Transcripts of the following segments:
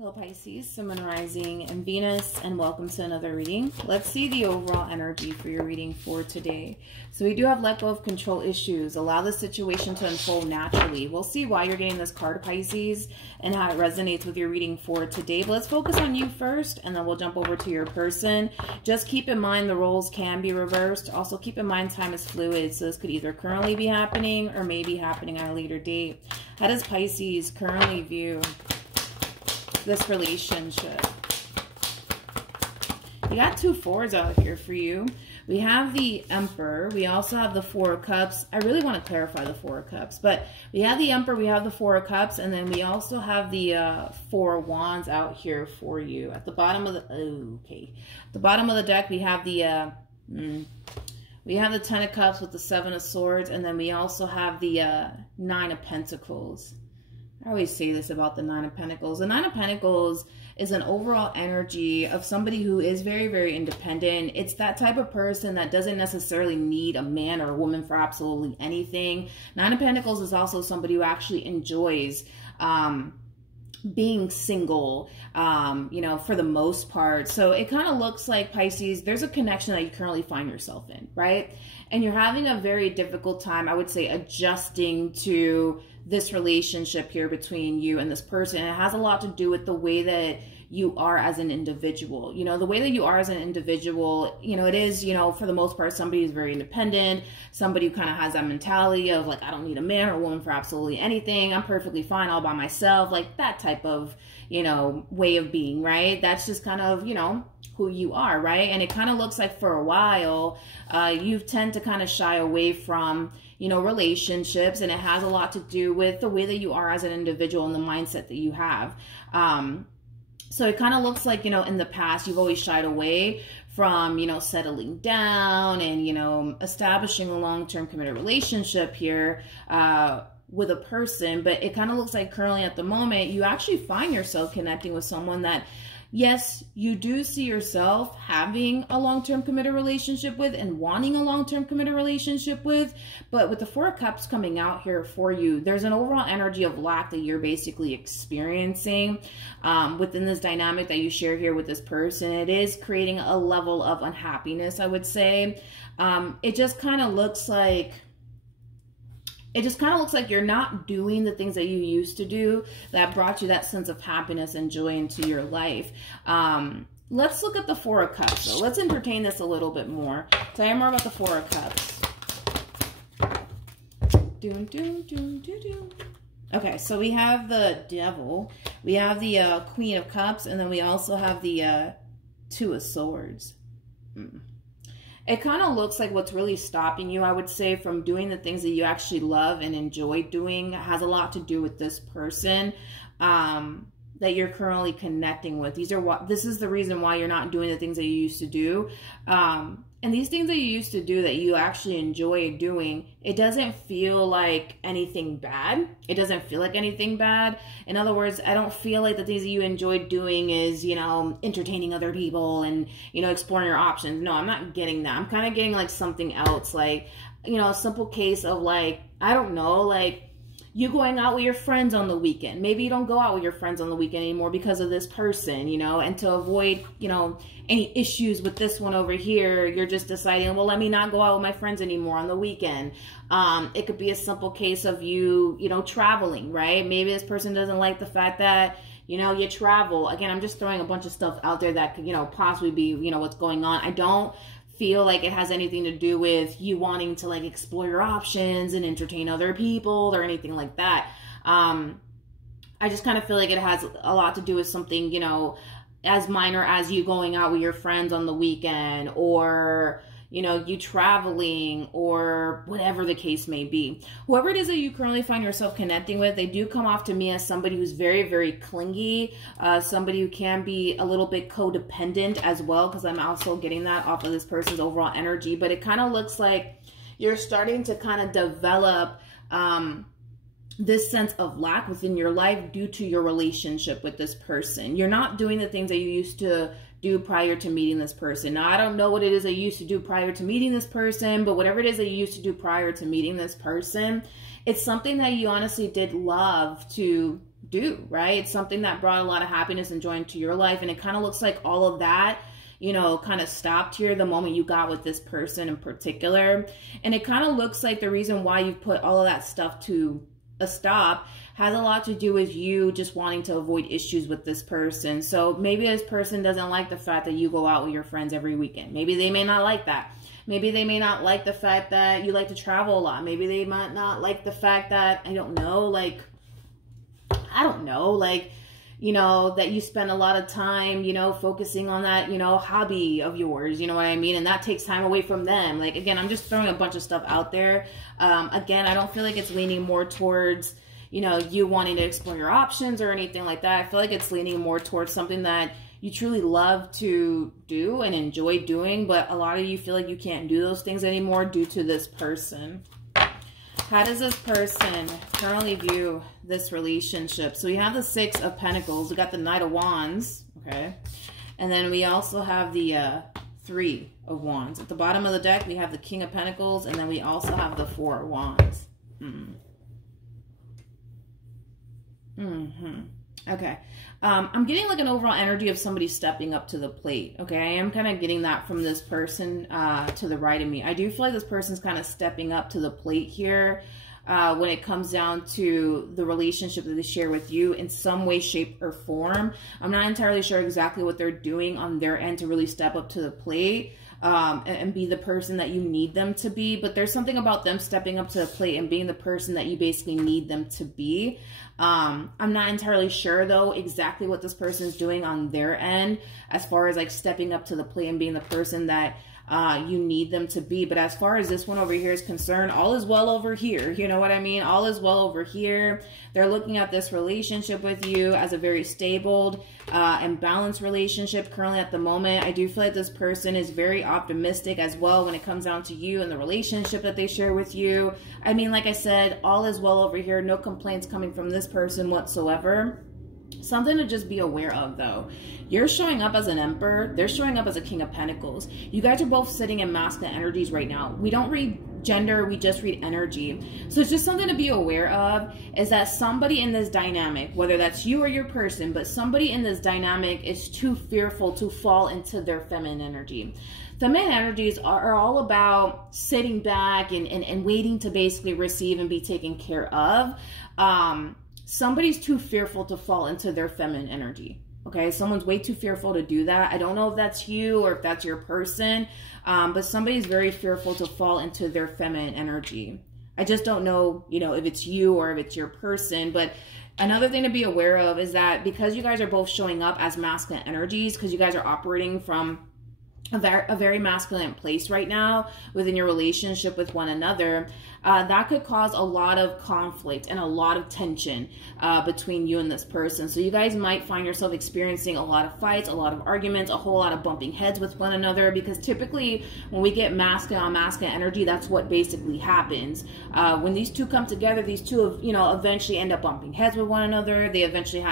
Hello Pisces, Sun, Moon, Rising, and Venus, and welcome to another reading. Let's see the overall energy for your reading for today. So we do have let go of control issues. Allow the situation to unfold naturally. We'll see why you're getting this card, Pisces, and how it resonates with your reading for today. But let's focus on you first, and then we'll jump over to your person. Just keep in mind the roles can be reversed. Also keep in mind time is fluid, so this could either currently be happening or maybe happening on a later date. How does Pisces currently view this relationship? You got two fours out here for you. We have the Emperor. We also have the Four of Cups. I really want to clarify the Four of Cups, but we have the Emperor, we have the Four of Cups, and then we also have the Four of Wands out here for you. At the bottom of the the bottom of the deck, we have the Ten of Cups with the Seven of Swords, and then we also have the Nine of Pentacles. I always say this about the Nine of Pentacles. The Nine of Pentacles is an overall energy of somebody who is very, very independent. It's that type of person that doesn't necessarily need a man or a woman for absolutely anything. Nine of Pentacles is also somebody who actually enjoys being single, you know, for the most part. So it kind of looks like, Pisces, there's a connection that you currently find yourself in, right? And you're having a very difficult time, I would say, adjusting to this relationship here between you and this person. It has a lot to do with the way that you are as an individual. You know, the way that you are as an individual, you know, it is, you know, for the most part, somebody who's very independent, somebody who kind of has that mentality of like, I don't need a man or a woman for absolutely anything. I'm perfectly fine all by myself. Like that type of, you know, way of being, right? That's just kind of, you know, who you are, right? And it kind of looks like for a while, you tend to kind of shy away from, you know, relationships, and it has a lot to do with the way that you are as an individual and the mindset that you have. So it kind of looks like, you know, in the past, you've always shied away from, you know, settling down and, you know, establishing a long-term committed relationship here with a person. But it kind of looks like currently at the moment, you actually find yourself connecting with someone that, yes, you do see yourself having a long-term committed relationship with and wanting a long-term committed relationship with. But with the Four of Cups coming out here for you, there's an overall energy of lack that you're basically experiencing within this dynamic that you share here with this person. It is creating a level of unhappiness, I would say. It just kind of looks like you're not doing the things that you used to do that brought you that sense of happiness and joy into your life. Let's look at the Four of Cups. So let's entertain this a little bit more. Tell you more about the Four of Cups. Okay, so we have the Devil. We have the Queen of Cups. And then we also have the Two of Swords. It kind of looks like what's really stopping you, I would say, from doing the things that you actually love and enjoy doing has a lot to do with this person that you're currently connecting with. This is the reason why you're not doing the things that you used to do. And these things that you used to do that you actually enjoy doing, it doesn't feel like anything bad. It doesn't feel like anything bad. In other words, I don't feel like the things that you enjoy doing is, you know, entertaining other people and, you know, exploring your options. No, I'm not getting that. I'm kind of getting like something else, like, you know, a simple case of like, I don't know, like, you going out with your friends on the weekend. Maybe you don't go out with your friends on the weekend anymore because of this person, you know, and to avoid, you know, any issues with this one over here, you're just deciding, well, let me not go out with my friends anymore on the weekend. It could be a simple case of you know, traveling, right? Maybe this person doesn't like the fact that, you know, you travel. Again, I'm just throwing a bunch of stuff out there that could, you know, possibly be, you know, what's going on. I don't feel like it has anything to do with you wanting to like explore your options and entertain other people or anything like that. I just kind of feel like it has a lot to do with something, you know, as minor as you going out with your friends on the weekend, or, you know, you traveling, or whatever the case may be. Whoever it is that you currently find yourself connecting with, they do come off to me as somebody who's very, very clingy, somebody who can be a little bit codependent as well, because I'm also getting that off of this person's overall energy. But it kind of looks like you're starting to kind of develop this sense of lack within your life due to your relationship with this person. You're not doing the things that you used to do prior to meeting this person. Now, I don't know what it is that you used to do prior to meeting this person, but whatever it is that you used to do prior to meeting this person, it's something that you honestly did love to do, right? It's something that brought a lot of happiness and joy into your life. And it kind of looks like all of that, you know, kind of stopped here the moment you got with this person in particular. And it kind of looks like the reason why you put all of that stuff to a stop has a lot to do with you just wanting to avoid issues with this person. So maybe this person doesn't like the fact that you go out with your friends every weekend. Maybe they may not like that. Maybe they may not like the fact that you like to travel a lot. Maybe they might not like the fact that, I don't know, like, you know, that you spend a lot of time, you know, focusing on that, you know, hobby of yours, you know what I mean? And that takes time away from them. Like, again, I'm just throwing a bunch of stuff out there. Again, I don't feel like it's leaning more towards, you know, you wanting to explore your options or anything like that. I feel like it's leaning more towards something that you truly love to do and enjoy doing, but a lot of you feel like you can't do those things anymore due to this person. How does this person currently view this relationship? So we have the Six of Pentacles. We got the Knight of Wands, okay? And then we also have the Three of Wands. At the bottom of the deck, we have the King of Pentacles, and then we also have the Four of Wands. Okay. I'm getting like an overall energy of somebody stepping up to the plate. Okay. I am kind of getting that from this person to the right of me. I do feel like this person's kind of stepping up to the plate here when it comes down to the relationship that they share with you in some way, shape, or form. I'm not entirely sure exactly what they're doing on their end to really step up to the plate and be the person that you need them to be. But there's something about them stepping up to the plate and being the person that you basically need them to be. I'm not entirely sure though exactly what this person is doing on their end as far as like stepping up to the plate and being the person that you need them to be. But as far as this one over here is concerned, all is well over here. You know what I mean? All is well over here. They're looking at this relationship with you as a very stable and balanced relationship currently at the moment. I do feel like this person is very optimistic as well when it comes down to you and the relationship that they share with you. I mean, like I said, all is well over here. No complaints coming from this person whatsoever. Something to just be aware of though. You're showing up as an Emperor. They're showing up as a King of Pentacles. You guys are both sitting in masculine energies right now. We don't read gender, we just read energy. So it's just something to be aware of, is that somebody in this dynamic, whether that's you or your person, but somebody in this dynamic is too fearful to fall into their feminine energy. Feminine energies are all about sitting back and waiting to basically receive and be taken care of. Somebody's too fearful to fall into their feminine energy. Okay, someone's way too fearful to do that. I don't know if that's you or if that's your person, but somebody's very fearful to fall into their feminine energy. I just don't know, you know, if it's you or if it's your person. But another thing to be aware of is that because you guys are both showing up as masculine energies, because you guys are operating from a very masculine place right now within your relationship with one another, that could cause a lot of conflict and a lot of tension between you and this person. So you guys might find yourself experiencing a lot of fights, a lot of arguments, a whole lot of bumping heads with one another, because typically when we get masculine on masculine energy, that's what basically happens. When these two come together, these two, you know, eventually end up bumping heads with one another. They eventually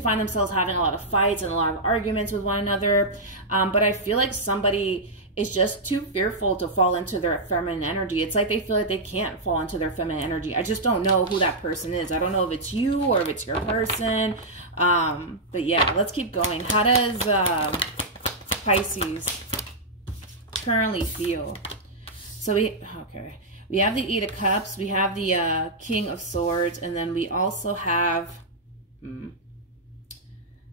find themselves having a lot of fights and a lot of arguments with one another. But I feel like somebody is just too fearful to fall into their feminine energy. It's like they feel like they can't fall into their feminine energy. I just don't know who that person is. I don't know if it's you or if it's your person. But yeah, let's keep going. How does Pisces currently feel? So we have the Eight of Cups. We have the King of Swords. And then we also have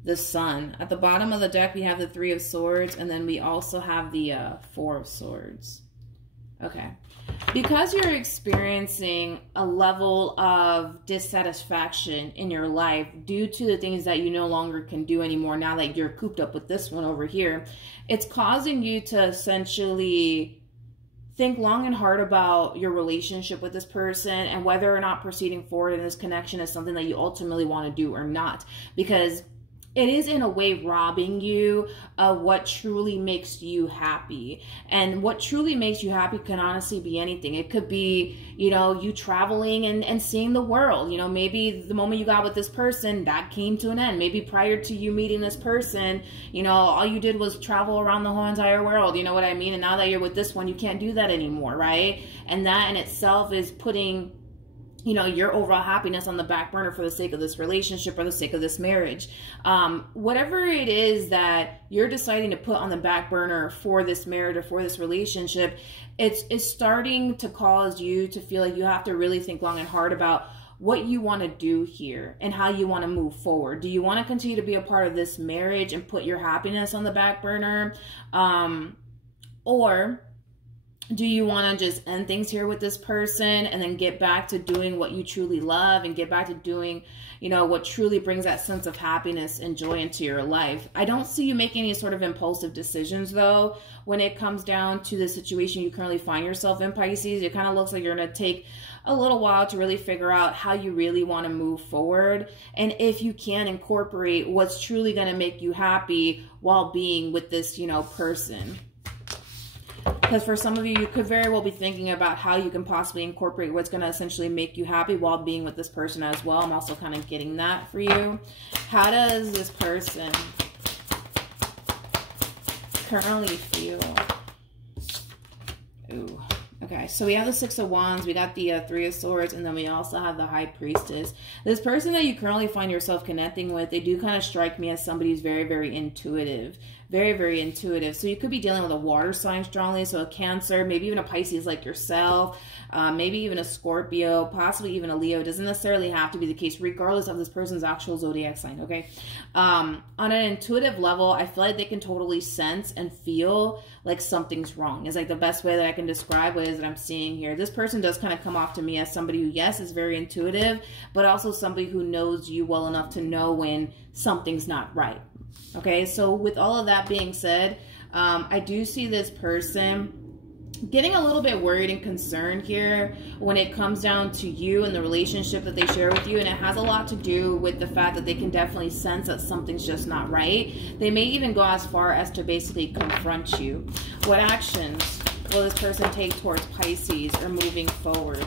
the Sun. At the bottom of the deck, we have the Three of Swords, and then we also have the Four of Swords. Okay. Because you're experiencing a level of dissatisfaction in your life due to the things that you no longer can do anymore now that you're cooped up with this one over here, it's causing you to essentially think long and hard about your relationship with this person and whether or not proceeding forward in this connection is something that you ultimately want to do or not. Because it is in a way robbing you of what truly makes you happy. And what truly makes you happy can honestly be anything. It could be, you know, you traveling and seeing the world. You know, maybe the moment you got with this person, that came to an end. Maybe prior to you meeting this person, you know, all you did was travel around the whole entire world. You know what I mean? And now that you're with this one, you can't do that anymore, right? And that in itself is putting you know, your overall happiness on the back burner for the sake of this relationship or the sake of this marriage. Whatever it is that you're deciding to put on the back burner for this marriage or for this relationship, it's starting to cause you to feel like you have to really think long and hard about what you want to do here and how you want to move forward. Do you want to continue to be a part of this marriage and put your happiness on the back burner? Or do you want to just end things here with this person and then get back to doing what you truly love and get back to doing, you know, what truly brings that sense of happiness and joy into your life? I don't see you making any sort of impulsive decisions, though, when it comes down to the situation you currently find yourself in, Pisces. It kind of looks like you're going to take a little while to really figure out how you really want to move forward, and if you can incorporate what's truly going to make you happy while being with this, you know, person. Because for some of you, you could very well be thinking about how you can possibly incorporate what's going to essentially make you happy while being with this person as well. I'm also kind of getting that for you. How does this person currently feel? Ooh. Okay, so we have the Six of Wands, we got the Three of Swords, and then we also have the High Priestess. This person that you currently find yourself connecting with, they do kind of strike me as somebody who's very, very intuitive. Very, very intuitive. So you could be dealing with a water sign strongly, so a Cancer, maybe even a Pisces like yourself, maybe even a Scorpio, possibly even a Leo. It doesn't necessarily have to be the case, regardless of this person's actual zodiac sign, okay? On an intuitive level, I feel like they can totally sense and feel like something's wrong. It's like the best way that I can describe what it is that I'm seeing here. This person does kind of come off to me as somebody who, yes, is very intuitive, but also somebody who knows you well enough to know when something's not right. Okay, so with all of that being said, I do see this person getting a little bit worried and concerned here when it comes down to you and the relationship that they share with you, and it has a lot to do with the fact that they can definitely sense that something's just not right. They may even go as far as to basically confront you. What actions will this person take towards Pisces or moving forward?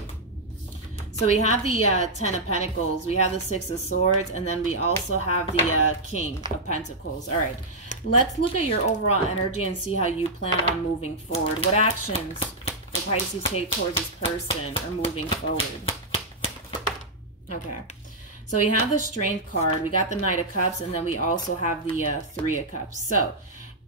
So we have the Ten of Pentacles, we have the Six of Swords, and then we also have the King of Pentacles. All right, let's look at your overall energy and see how you plan on moving forward. What actions will Pisces take towards this person or moving forward? Okay, so we have the Strength card, we got the Knight of Cups, and then we also have the Three of Cups. So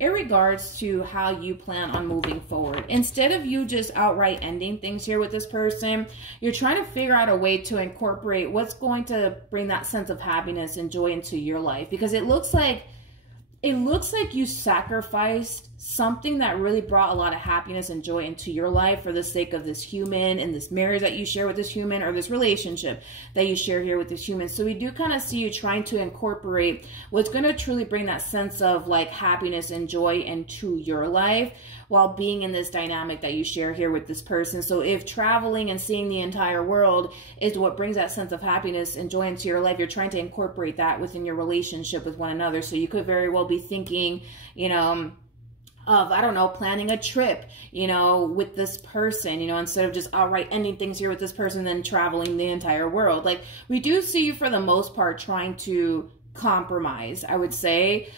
in regards to how you plan on moving forward, instead of you just outright ending things here with this person, you're trying to figure out a way to incorporate what's going to bring that sense of happiness and joy into your life. Because it looks like you sacrificed something that really brought a lot of happiness and joy into your life for the sake of this human and this marriage that you share with this human, or this relationship that you share here with this human. So we do kind of see you trying to incorporate what's going to truly bring that sense of like happiness and joy into your life while being in this dynamic that you share here with this person. So if traveling and seeing the entire world is what brings that sense of happiness and joy into your life, you're trying to incorporate that within your relationship with one another. So you could very well be thinking, you know, of, I don't know, planning a trip, you know, with this person, you know, instead of just outright ending things here with this person, then traveling the entire world. Like, we do see you for the most part trying to compromise, I would say,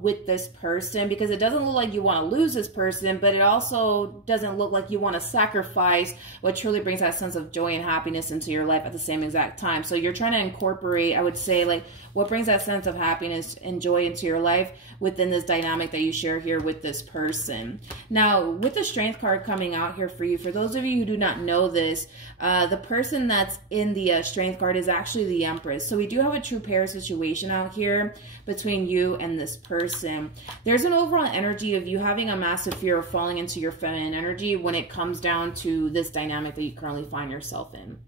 with this person, because it doesn't look like you want to lose this person, but it also doesn't look like you want to sacrifice what truly brings that sense of joy and happiness into your life at the same exact time. So you're trying to incorporate, I would say, like, what brings that sense of happiness and joy into your life within this dynamic that you share here with this person. Now, with the Strength card coming out here for you, for those of you who do not know this, the person that's in the Strength card is actually the Empress. So we do have a true pair situation out here between you and this person. There's an overall energy of you having a massive fear of falling into your feminine energy when it comes down to this dynamic that you currently find yourself in,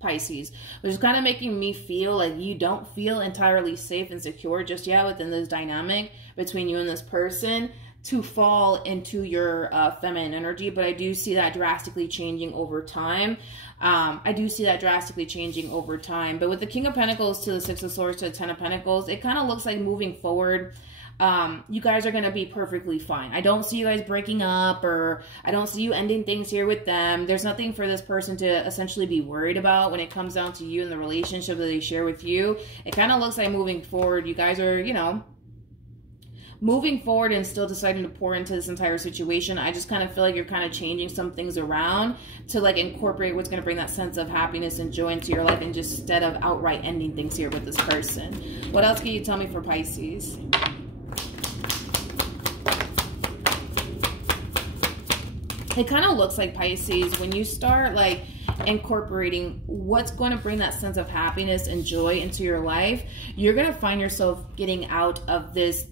Pisces, which is kind of making me feel like you don't feel entirely safe and secure just yet within this dynamic between you and this person to fall into your feminine energy. But I do see that drastically changing over time. But with the King of Pentacles to the Six of Swords to the Ten of Pentacles, it kind of looks like moving forward, you guys are going to be perfectly fine. I don't see you guys breaking up, or I don't see you ending things here with them. There's nothing for this person to essentially be worried about when it comes down to you and the relationship that they share with you. It kind of looks like moving forward, you guys are, you know, moving forward and still deciding to pour into this entire situation, I just kind of feel like you're kind of changing some things around to like incorporate what's going to bring that sense of happiness and joy into your life, and just instead of outright ending things here with this person. What else can you tell me for Pisces? It kind of looks like, Pisces, when you start like incorporating what's going to bring that sense of happiness and joy into your life, you're going to find yourself getting out of this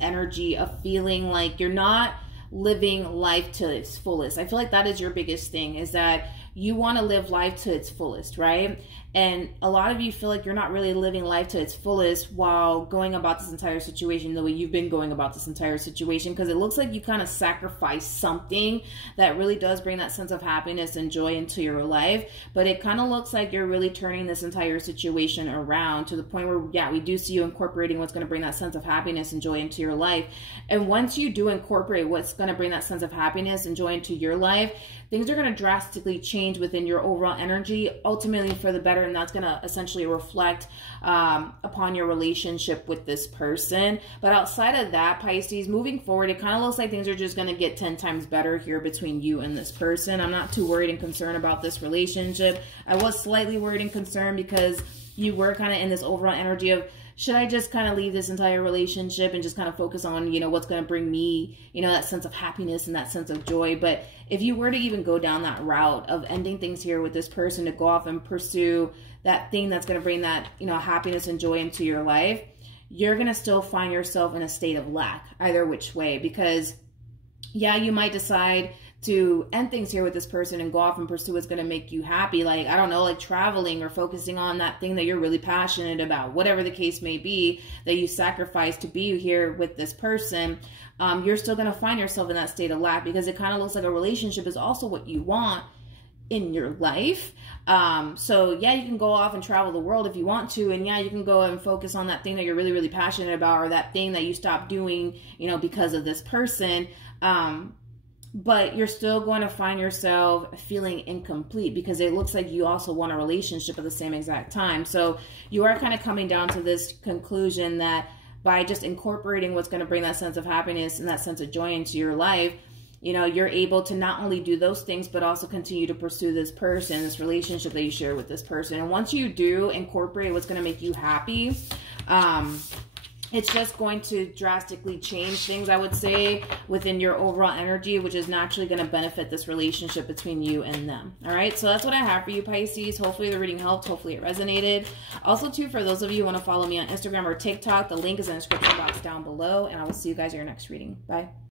energy of feeling like you're not living life to its fullest. I feel like that is your biggest thing, is that you want to live life to its fullest, right? And a lot of you feel like you're not really living life to its fullest while going about this entire situation the way you've been going about this entire situation, because it looks like you kind of sacrifice something that really does bring that sense of happiness and joy into your life. But it kind of looks like you're really turning this entire situation around to the point where, yeah, we do see you incorporating what's going to bring that sense of happiness and joy into your life. And once you do incorporate what's going to bring that sense of happiness and joy into your life, things are going to drastically change within your overall energy, ultimately for the better, and that's going to essentially reflect upon your relationship with this person. But outside of that, Pisces, moving forward, it kind of looks like things are just going to get 10 times better here between you and this person. I'm not too worried and concerned about this relationship. I was slightly worried and concerned because you were kind of in this overall energy of, should I just kind of leave this entire relationship and just kind of focus on, you know, what's going to bring me, you know, that sense of happiness and that sense of joy? But if you were to even go down that route of ending things here with this person to go off and pursue that thing that's going to bring that, you know, happiness and joy into your life, you're going to still find yourself in a state of lack either which way. Because yeah, you might decide to end things here with this person and go off and pursue what's going to make you happy. Like, I don't know, like traveling or focusing on that thing that you're really passionate about, whatever the case may be that you sacrifice to be here with this person. You're still going to find yourself in that state of lack, because it kind of looks like a relationship is also what you want in your life. So yeah, you can go off and travel the world if you want to, and yeah, you can go and focus on that thing that you're really, really passionate about, or that thing that you stopped doing, you know, because of this person. But you're still going to find yourself feeling incomplete, because it looks like you also want a relationship at the same exact time. So you are kind of coming down to this conclusion that by just incorporating what's going to bring that sense of happiness and that sense of joy into your life, you know, you're able to not only do those things, but also continue to pursue this person, this relationship that you share with this person. And once you do incorporate what's going to make you happy, it's just going to drastically change things, I would say, within your overall energy, which is naturally going to benefit this relationship between you and them. All right, so that's what I have for you, Pisces. Hopefully the reading helped. Hopefully it resonated. Also, too, for those of you who want to follow me on Instagram or TikTok, the link is in the description box down below, and I will see you guys in your next reading. Bye.